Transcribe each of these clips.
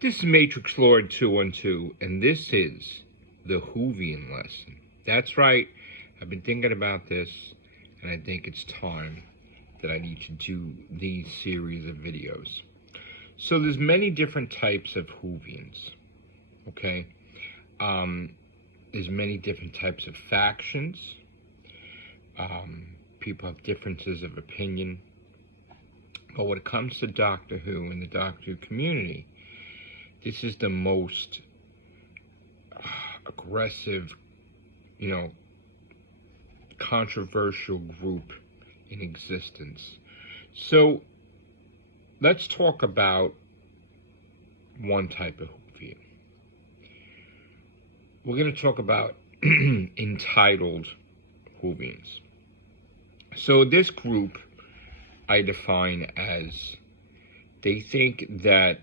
This is Matrix Lord 212, and this is the Whovian lesson. That's right, I've been thinking about this, and I think it's time that I need to do these series of videos. So there's many different types of Whovians, okay? There's many different types of factions. People have differences of opinion. But when it comes to Doctor Who and the Doctor Who community, this is the most aggressive, controversial group in existence. So let's talk about one type of Whovian. We're going to talk about entitled Whovians. So this group I define as, they think that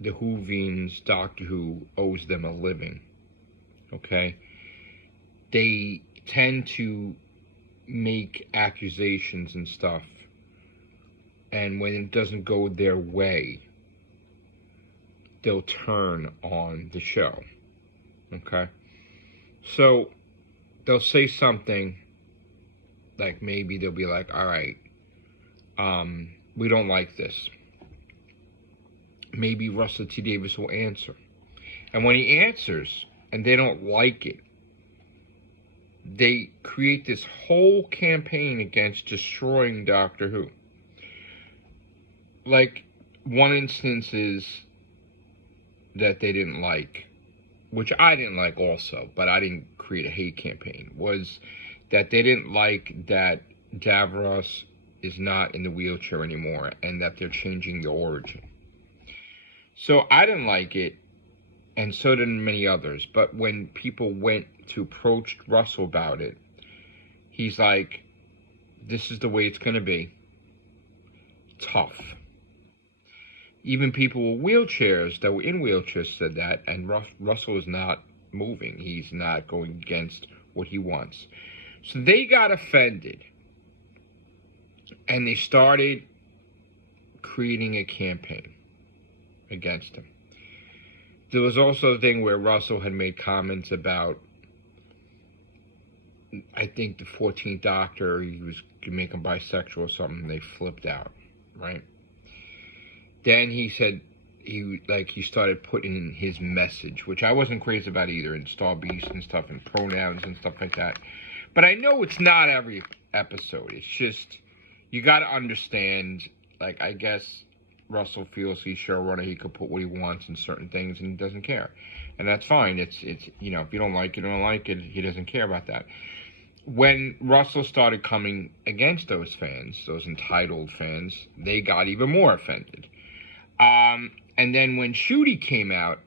the Whovians, Doctor Who, owes them a living, okay? They tend to make accusations and stuff, and when it doesn't go their way, they'll turn on the show, okay? So they'll say something, like maybe they'll be like, all right, we don't like this. Maybe Russell T. Davies will answer. And when he answers and they don't like it, they create this whole campaign against destroying Doctor Who. Like, one instance is that they didn't like, which I didn't like also, but I didn't create a hate campaign, was that they didn't like that Davros is not in the wheelchair anymore and that they're changing the origin. So I didn't like it, and so did many others. But when people went to approach Russell about it, he's like, this is the way it's going to be. Tough. Even people with wheelchairs that were in wheelchairs said that, and Russell is not moving. He's not going against what he wants. So they got offended, and they started creating a campaign against him. There was also a thing where Russell had made comments about, I think, the 14th Doctor, he was going to make him bisexual or something, and they flipped out, right? Then he said, he started putting in his message, which I wasn't crazy about either, in Star Beast and stuff, and pronouns and stuff like that. But I know it's not every episode. It's just, you got to understand, like, I guess Russell feels he's showrunner, he could put what he wants in certain things, and he doesn't care. And that's fine. It's if you don't like it, you don't like it, he doesn't care about that. When Russell started coming against those fans, those entitled fans, they got even more offended. And then when Shooty came out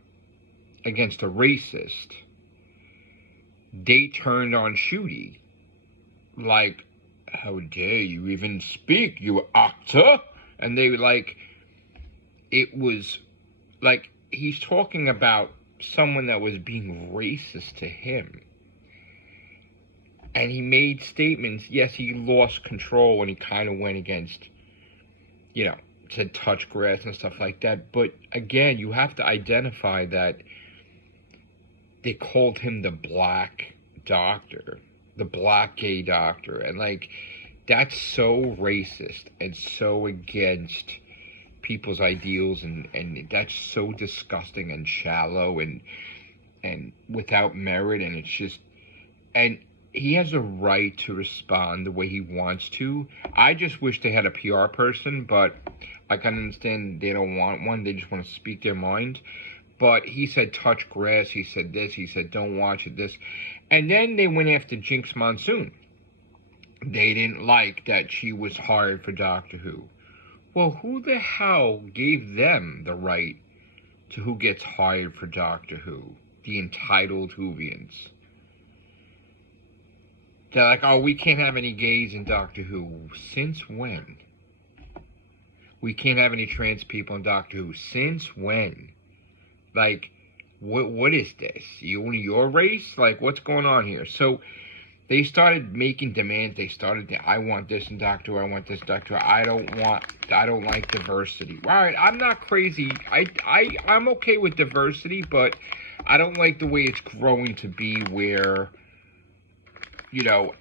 against a racist, they turned on Shooty. Like, how dare you even speak, you actor? And they were like, it was like he's talking about someone that was being racist to him. And he made statements. Yes, he lost control when he kind of went against, said touch grass and stuff like that. But again, you have to identify that they called him the Black Doctor, the Black Gay Doctor. And like, that's so racist and so against people's ideals, and that's so disgusting and shallow and without merit, and it's just, and he has a right to respond the way he wants to. I just wish they had a PR person, but I can understand they don't want one. They just want to speak their mind. But he said touch grass, he said this, he said don't watch it, this. And then they went after Jinx Monsoon. They didn't like that she was hired for Doctor Who. Well, who the hell gave them the right to who gets hired for Doctor Who? The entitled Whovians. They're like, oh, we can't have any gays in Doctor Who. Since when? We can't have any trans people in Doctor Who. Since when? Like, what is this? You only your race? Like, what's going on here? So They started making demands. They started, I want this in Doctor Who, I want this Doctor Who. I don't like diversity. All right, I'm not crazy. I'm okay with diversity, but I don't like the way it's growing to be where,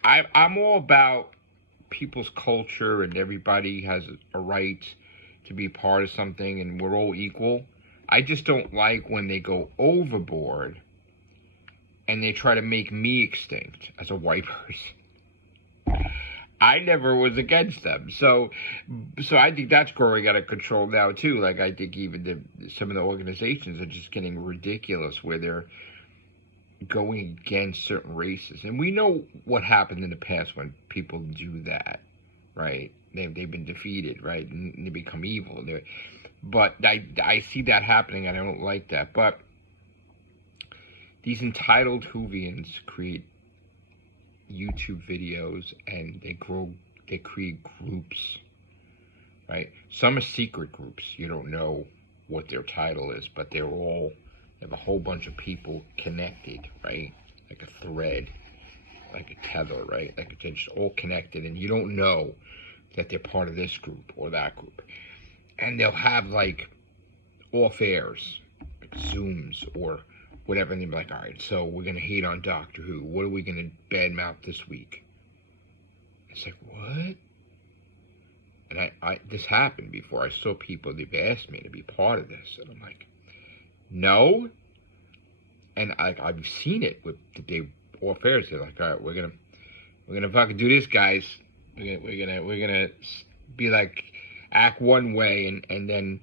I'm all about people's culture and everybody has a right to be part of something and we're all equal. I just don't like when they go overboard and they try to make me extinct as a white person. I never was against them. So I think that's growing out of control now too. Like I think even some of the organizations are just getting ridiculous where they're going against certain races. And we know what happened in the past when people do that, right? They've been defeated, right? And they become evil. But I see that happening and I don't like that. But these entitled Whovians create YouTube videos and they create groups, right? Some are secret groups. You don't know what their title is, but they have a whole bunch of people connected, right? Like a thread, like a tether, right? Like they're just all connected and you don't know that they're part of this group or that group. And they'll have like off airs, like Zooms or whatever, and they'd be like, all right, so we're going to hate on Doctor Who. What are we going to badmouth this week? It's like, what? And this happened before. I saw people, they've asked me to be part of this. And I'm like, no. And I've seen it with the off airs. They're like, all right, we're gonna fucking do this, guys. We're gonna be like, act one way and then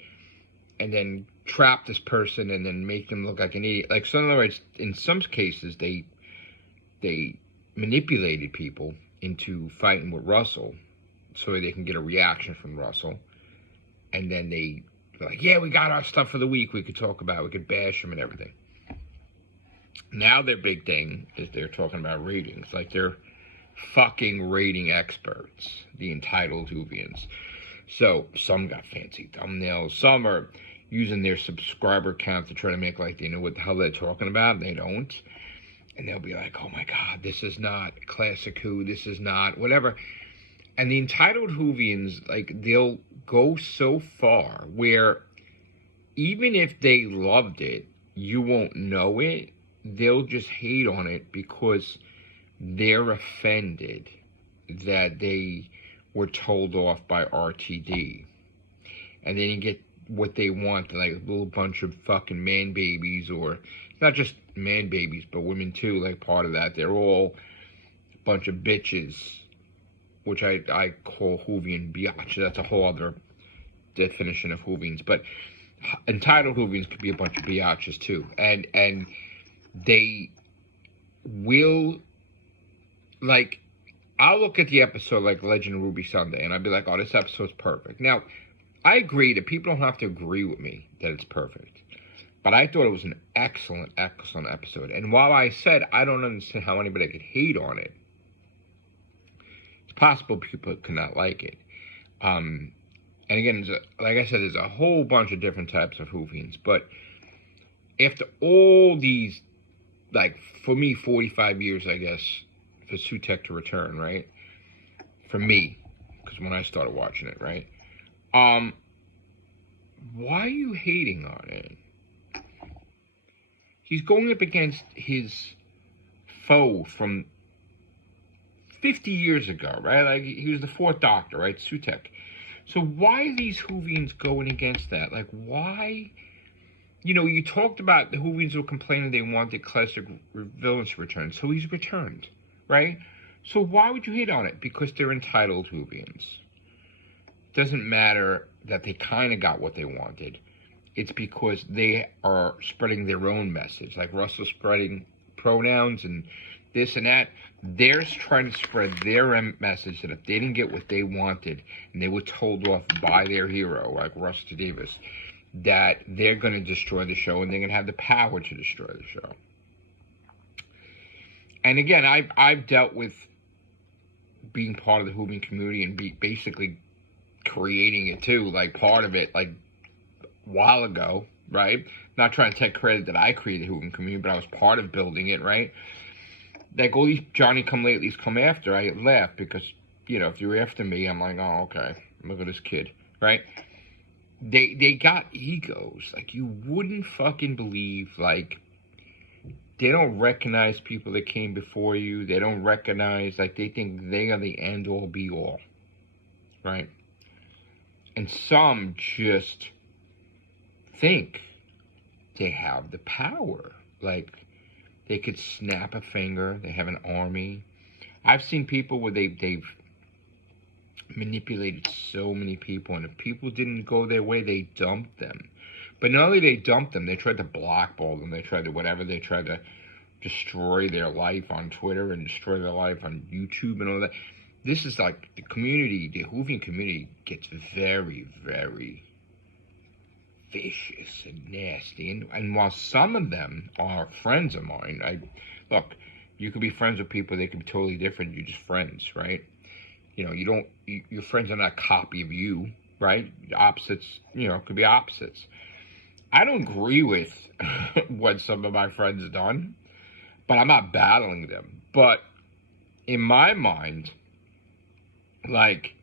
trap this person and then make them look like an idiot. Like, so in other words, in some cases, they manipulated people into fighting with Russell so they can get a reaction from Russell. And then they're like, yeah, we got our stuff for the week we could talk about. We could bash them and everything. Now their big thing is they're talking about ratings. Like, they're fucking rating experts, the entitled Whovians. So some got fancy thumbnails. Some are using their subscriber count to try to make like they know what the hell they're talking about. They don't. And they'll be like, oh my God, this is not classic Who. This is not whatever. And the entitled Whovians, like, they'll go so far where even if they loved it, you won't know it. They'll just hate on it because they're offended that they were told off by RTD. And they didn't get what they want, like a little bunch of fucking man babies, or not just man babies, but women too, like part of that. They're all a bunch of bitches, which I call Whovian biatch. That's a whole other definition of Whovians. But entitled Whovians could be a bunch of biatches too. And they will, like, I'll look at the episode like Legend of Ruby Sunday, and I'll be like, oh, this episode's perfect. Now, I agree that people don't have to agree with me that it's perfect. But I thought it was an excellent, excellent episode. And while I said I don't understand how anybody could hate on it, it's possible people could not like it. And again, like I said, there's a whole bunch of different types of Whovians. But after all these, like, for me, 45 years, I guess, for Sutek to return, right? For me, because when I started watching it, right? Why are you hating on it? He's going up against his foe from 50 years ago, right? Like, he was the fourth Doctor, right? Sutek. So why are these Whovians going against that? Like, why? You know, you talked about the Whovians were complaining they wanted classic villains to return. So he's returned, right? So why would you hate on it? Because they're entitled Whovians. Doesn't matter that they kind of got what they wanted. It's because they are spreading their own message. Like Russell spreading pronouns and this and that. They're trying to spread their message that if they didn't get what they wanted and they were told off by their hero, like Russell Davis, that they're going to destroy the show and they're going to have the power to destroy the show. And again, I've dealt with being part of the Whovian community and basically creating it too, like part of it, like a while ago, right? Not trying to take credit that I created the Whovian community, but I was part of building it, right? like all these Johnny-come-latelys come after, I laugh because, you know, if you're after me, I'm like, oh, okay, look at this kid, right? They got egos. Like, you wouldn't fucking believe, like, they don't recognize people that came before you. They don't recognize, like, they think they are the end-all, be-all, right? And some just think they have the power. Like, they could snap a finger. They have an army. I've seen people where they've manipulated so many people, and if people didn't go their way, they dumped them. But not only they dumped them, they tried to blackball them. They tried to whatever. They tried to destroy their life on Twitter and destroy their life on YouTube and all that. This is like the community, the Whovian community gets very, very vicious and nasty. And while some of them are friends of mine, look, you could be friends with people, they could be totally different. You're just friends, right? You know, your friends are not a copy of you, right? Opposites, you know, could be opposites. I don't agree with what some of my friends have done, but I'm not battling them. But in my mind, like,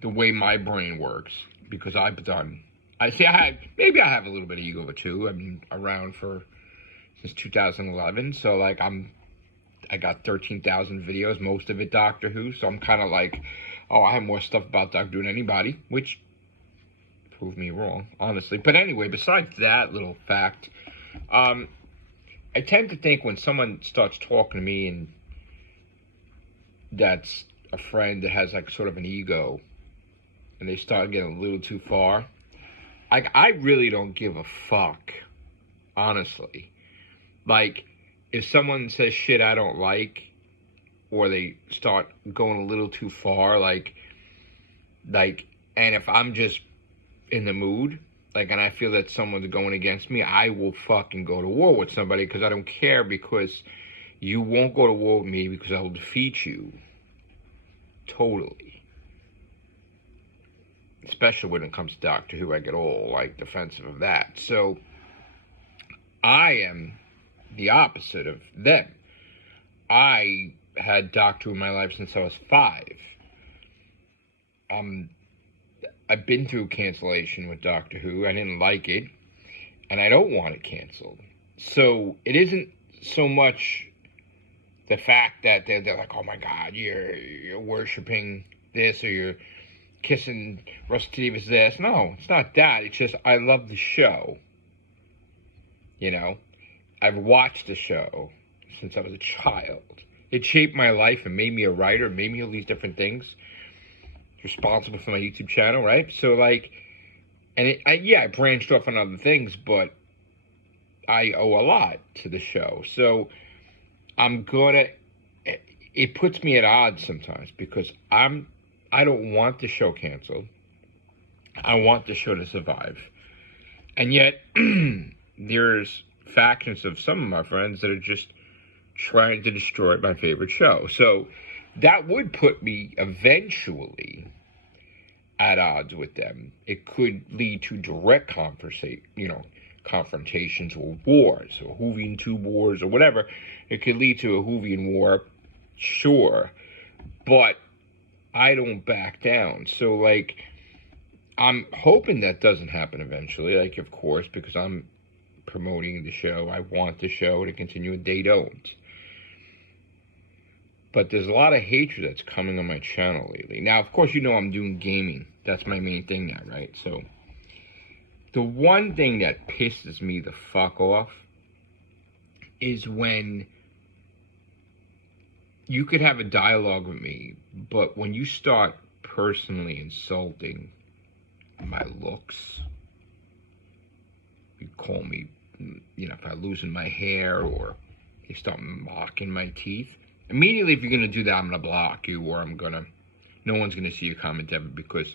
the way my brain works, because I've done, maybe I have a little bit of ego too. I've been around since 2011, so like I got 13,000 videos, most of it Doctor Who, so I'm kind of like, oh, I have more stuff about Doctor Who than anybody, which proved me wrong, honestly. But anyway, besides that little fact, I tend to think when someone starts talking to me and that's a friend that has like sort of an ego and they start getting a little too far, like, I really don't give a fuck, honestly. Like, if someone says shit I don't like, or they start going a little too far, like, and if I'm just in the mood, like, and I feel that someone's going against me, I will fucking go to war with somebody, because I don't care, because you won't go to war with me, because I will defeat you. Totally. Especially when it comes to Doctor Who, I get all, like, defensive of that. So, I am the opposite of them. I had Doctor Who in my life since I was 5. I've been through cancellation with Doctor Who. I didn't like it, and I don't want it canceled. So it isn't so much the fact that they're like, oh my God, you're worshiping this, or you're kissing Russell T Davies this. No, it's not that. It's just I love the show. You know, I've watched the show since I was a child. It shaped my life and made me a writer, made me all these different things. Responsible for my YouTube channel, right? So, like, and I branched off on other things, but I owe a lot to the show. So it puts me at odds sometimes, because I don't want the show canceled. I want the show to survive. And yet, there's factions of some of my friends that are just trying to destroy my favorite show. So that would put me eventually at odds with them. It could lead to direct confrontations or wars, or Whovian tube wars, or whatever. It could lead to a Whovian war, sure, but I don't back down. So, like, I'm hoping that doesn't happen eventually, like, of course, because I'm promoting the show. I want the show to continue, and they don't. But there's a lot of hatred that's coming on my channel lately. Now, of course, you know I'm doing gaming. That's my main thing now, right? So, the one thing that pisses me the fuck off is when you could have a dialogue with me, but when you start personally insulting my looks, you call me, you know, if I loosen my hair, or you start mocking my teeth, immediately, if you're going to do that, I'm going to block you, or no one's going to see your comment ever, because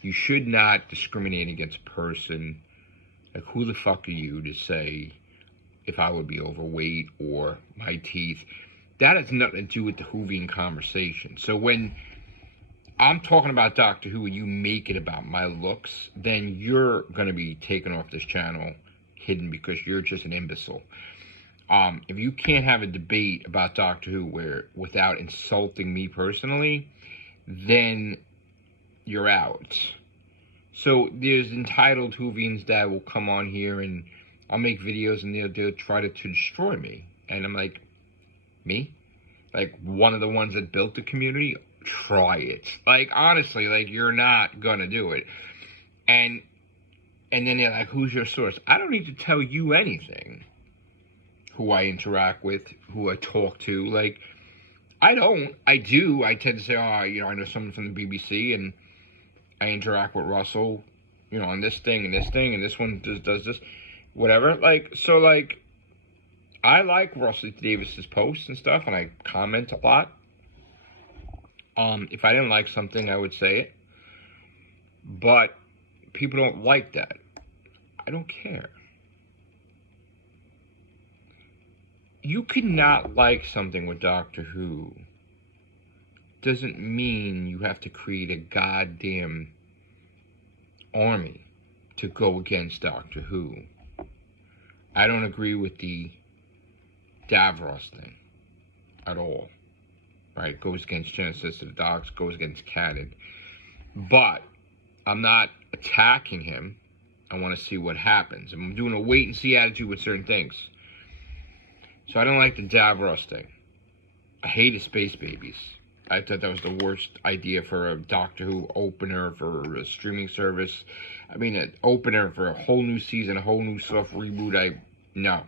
you should not discriminate against a person. Like, who the fuck are you to say if I would be overweight or my teeth? That has nothing to do with the Whovian conversation. So when I'm talking about Doctor Who and you make it about my looks, then you're going to be taken off this channel, hidden, because you're just an imbecile. If you can't have a debate about Doctor Who without insulting me personally, then you're out. So there's entitled Whovians that will come on here and I'll make videos and they'll try to destroy me. And I'm like, me? Like, one of the ones that built the community? Try it. Like, honestly, like, you're not gonna do it. And then they're like, who's your source? I don't need to tell you anything. Who I interact with, who I talk to. Like, I don't. I do. I tend to say, I know someone from the BBC, and I interact with Russell, on this thing, and this one does this, whatever. Like, so, like, I like Russell Davis's posts and stuff, and I comment a lot. If I didn't like something, I would say it. But people don't like that. I don't care. You could not like something with Doctor Who. Doesn't mean you have to create a goddamn army to go against Doctor Who. I don't agree with the Davros thing at all. Right? Goes against Genesis of the Dogs, goes against canon. But I'm not attacking him. I want to see what happens. I'm doing a wait and see attitude with certain things. So I don't like the Davros thing. I hated Space Babies. I thought that was the worst idea for a Doctor Who opener for a streaming service. I mean, an opener for a whole new season, a whole new soft reboot. No.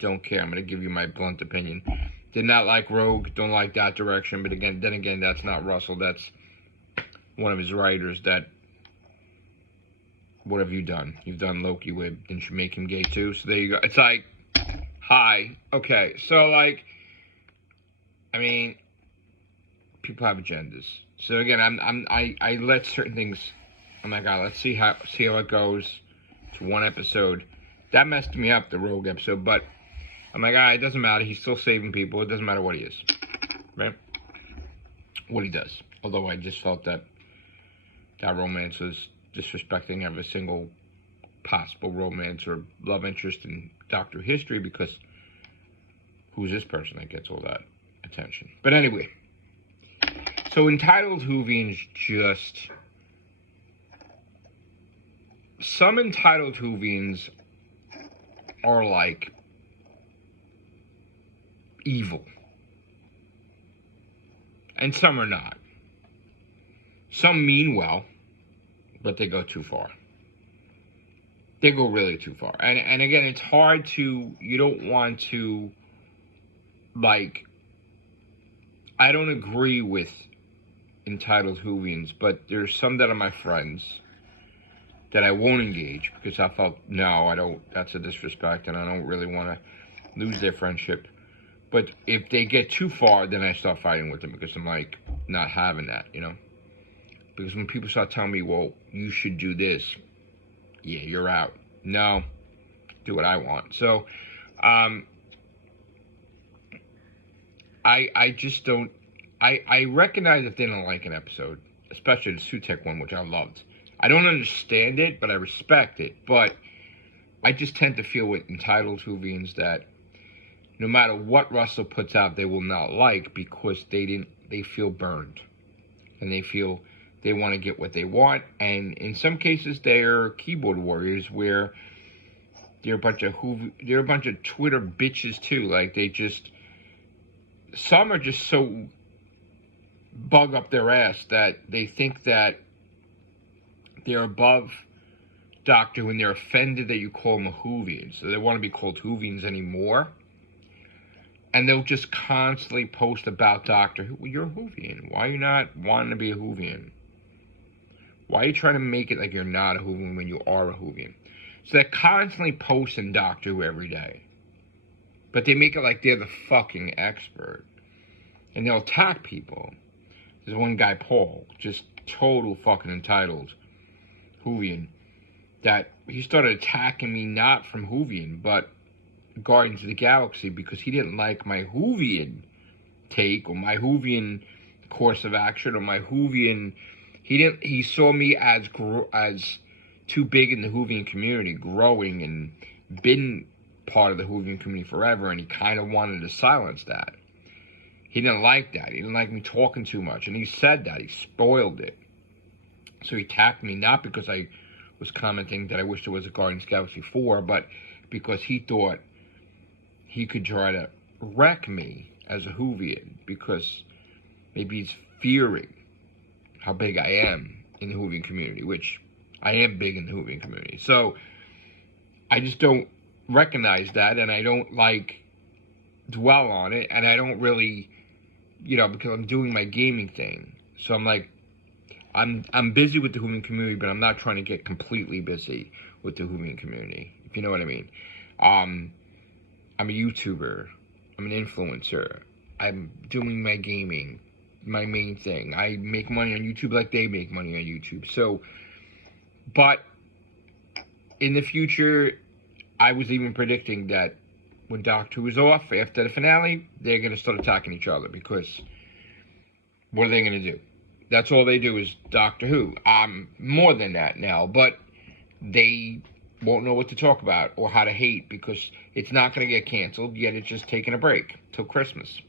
Don't care. I'm going to give you my blunt opinion. Did not like Rogue. Don't like that direction. But then again, that's not Russell. That's one of his writers that... What have you done? You've done Loki with... Didn't you make him gay too? So there you go. It's like... Hi. Okay. So, like... I mean... People have agendas. So again, I let certain things... Oh my god, let's see how it goes. It's one episode. That messed me up, the Rogue episode, but... Oh my god, it doesn't matter. He's still saving people. It doesn't matter what he is. Right? What he does. Although I just felt that romance was disrespecting every single possible romance or love interest in Doctor history, because who's this person that gets all that attention? But anyway, so entitled Whovians just... Some entitled Whovians are like evil. And some are not. Some mean well, but they go too far. They go really too far. And again, it's hard to... You don't want to... Like... I don't agree with entitled Whovians, but there's some that are my friends that I won't engage because I felt, no, I don't... That's a disrespect, and I don't really want to lose their friendship. But if they get too far, then I start fighting with them because I'm like, not having that, Because when people start telling me, well, you should do this, yeah, you're out. No, do what I want. So, I just don't, I recognize if they don't like an episode, especially the Sutek one, which I loved. I don't understand it, but I respect it. But I just tend to feel with entitled Whovians that no matter what Russell puts out, they will not like because they feel burned. And they feel they want to get what they want. And in some cases, they're keyboard warriors where they're a bunch of Twitter bitches too. Like some are just so bug up their ass that they think that they're above Doctor Who and they're offended that you call them a Whovian. So they want to be called Whovians anymore. And they'll just constantly post about Doctor Who. Well, you're a Whovian. Why are you not wanting to be a Whovian? Why are you trying to make it like you're not a Whovian when you are a Whovian? So they're constantly posting Doctor Who every day. But they make it like they're the fucking expert. And they'll attack people. There's one guy, Paul, just total fucking entitled Whovian, that he started attacking me not from Whovian, but Guardians of the Galaxy, because he didn't like my Whovian take or my Whovian course of action or my Whovian... He saw me as too big in the Whovian community, growing and been part of the Whovian community forever, and he kind of wanted to silence that. He didn't like that. He didn't like me talking too much, and he said that. He spoiled it. So he attacked me, not because I was commenting that I wish there was a Guardians of the Galaxy 4, but because he thought he could try to wreck me as a Whovian, because maybe he's fearing how big I am in the Whovian community, which I am big in the Whovian community. So I just don't recognize that, and I don't dwell on it, and I don't really, because I'm doing my gaming thing. So I'm like, I'm busy with the Whovian community, but I'm not trying to get completely busy with the Whovian community, if you know what I mean. I'm a YouTuber. I'm an influencer. I'm doing my gaming, my main thing. I make money on YouTube like they make money on YouTube. So, but in the future, I was even predicting that when Doctor Who is off after the finale, they're going to start attacking each other, because what are they going to do? That's all they do is Doctor Who. More than that now, but they won't know what to talk about or how to hate, because it's not going to get canceled, yet it's just taking a break till Christmas.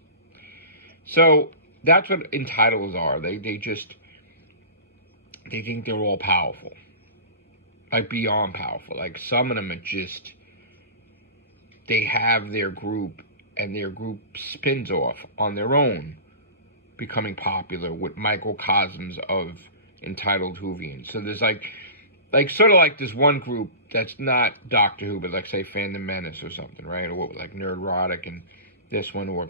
So that's what entitles are. They think they're all powerful. Like beyond powerful. Like some of them are just, they have their group, and their group spins off on their own, becoming popular with microcosms of entitled Whovians. So there's like sort of like this one group that's not Doctor Who, but like say Fandom Menace or something, right? Or like Nerdrotic and this one, or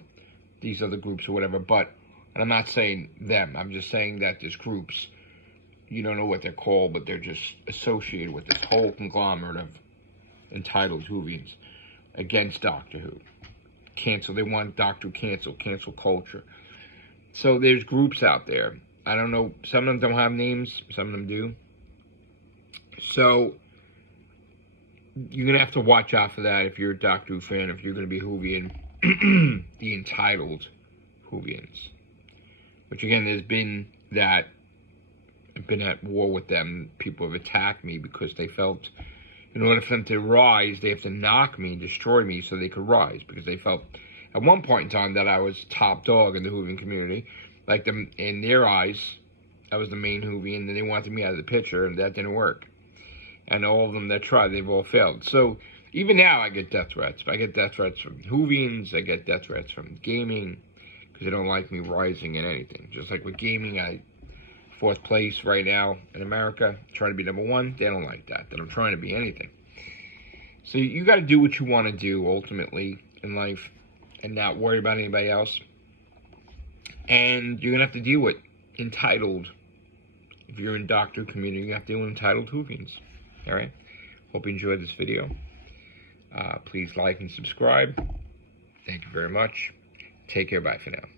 these other groups or whatever. But, and I'm not saying them, I'm just saying that there's groups, you don't know what they're called, but they're just associated with this whole conglomerate of entitled Whovians against Doctor Who. Cancel, they want Doctor Who cancel culture. So there's groups out there. I don't know, some of them don't have names, some of them do. So you're going to have to watch out for that if you're a Doctor Who fan, if you're going to be Whovian, the entitled Whovians. Which again, there's been that, I've been at war with them. People have attacked me because they felt in order for them to rise, they have to knock me and destroy me so they could rise, because they felt at one point in time that I was top dog in the Whovian community. Like them, in their eyes, I was the main Whovian, and they wanted me out of the picture, and that didn't work. And all of them that tried, they've all failed. So even now, I get death threats. I get death threats from Whovians. I get death threats from gaming, because they don't like me rising in anything. Just like with gaming, I 4th place right now in America, trying to be #1. They don't like that I'm trying to be anything. So you got to do what you want to do ultimately in life, and not worry about anybody else. And you're gonna have to deal with entitled. If you're in Doctor Who community, you have to deal with entitled Whovians. All right. Hope you enjoyed this video. Please like and subscribe. Thank you very much. Take care. Bye for now.